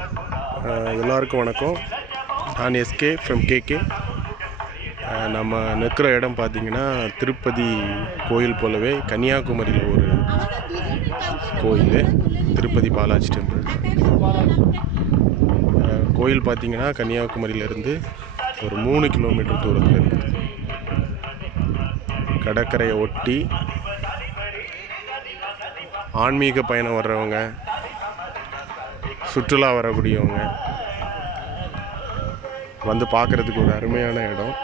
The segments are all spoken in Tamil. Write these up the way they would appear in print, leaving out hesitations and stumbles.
எல்லாருக்கும் வணக்கம். நான் எஸ்கே ஃப்ரம் கேகே. நம்ம நிற்கிற இடம் பார்த்திங்கன்னா திருப்பதி கோயில் போலவே கன்னியாகுமரியில் ஒரு கோயில், திருப்பதி பாலாஜி டெம்பிள். கோயில் பார்த்திங்கன்னா கன்னியாகுமரியிலேருந்து ஒரு 3 கிலோமீட்டர் தூரத்தில் இருக்குது. கடற்கரையை ஒட்டி ஆன்மீக பயணம் வர்றவங்க, சுற்றுலா வரக்கூடியவங்க வந்து பார்க்குறதுக்கு ஒரு அருமையான இடம்.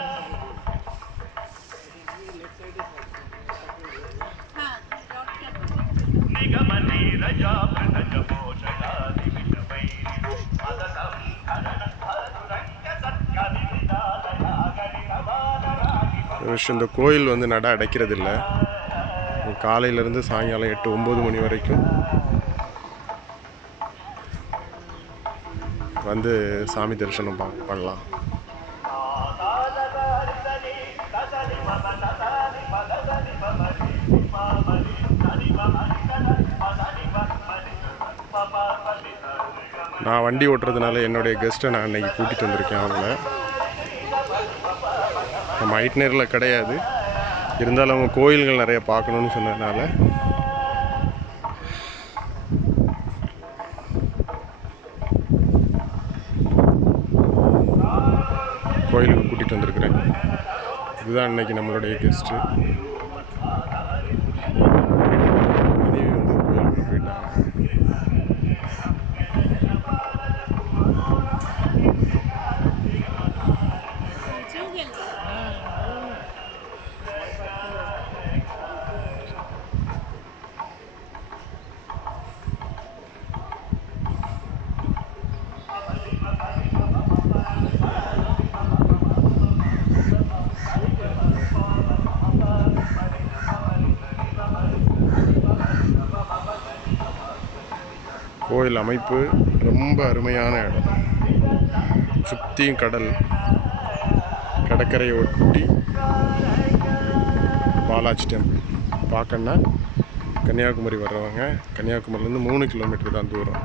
இந்த கோயில் வந்து நட அடைக்கிறதில்ல. காலையிலேருந்து சாயங்காலம் 8-9 மணி வரைக்கும் வந்து சாமி தரிசனம் பண்ணலாம். நான் வண்டி ஓட்டுறதுனால என்னுடைய கெஸ்ட்டை நான் அன்றைக்கி கூட்டிகிட்டு வந்திருக்கேன். அவங்கள நம்ம ஐட்னரில் கிடையாது, இருந்தாலும் அவங்க கோயில்கள் நிறைய பார்க்கணுன்னு சொன்னதுனால கோயிலுக்கு கூட்டிகிட்டு வந்திருக்கிறேன். இதுதான் இன்னைக்கு நம்மளுடைய கெஸ்ட்டு. மனைவி வந்து கோயிலுக்கு போயிட்டாங்க. கோயில் அமைப்பு ரொம்ப அருமையான இடம். சுற்றியும் கடல், கடற்கரையை ஒட்டி பாலாஜி டெம்பிள் பார்க்கணுன்னா கன்னியாகுமரி வர்றவங்க கன்னியாகுமரியிலேருந்து 3 கிலோமீட்டர் தான் தூரம்.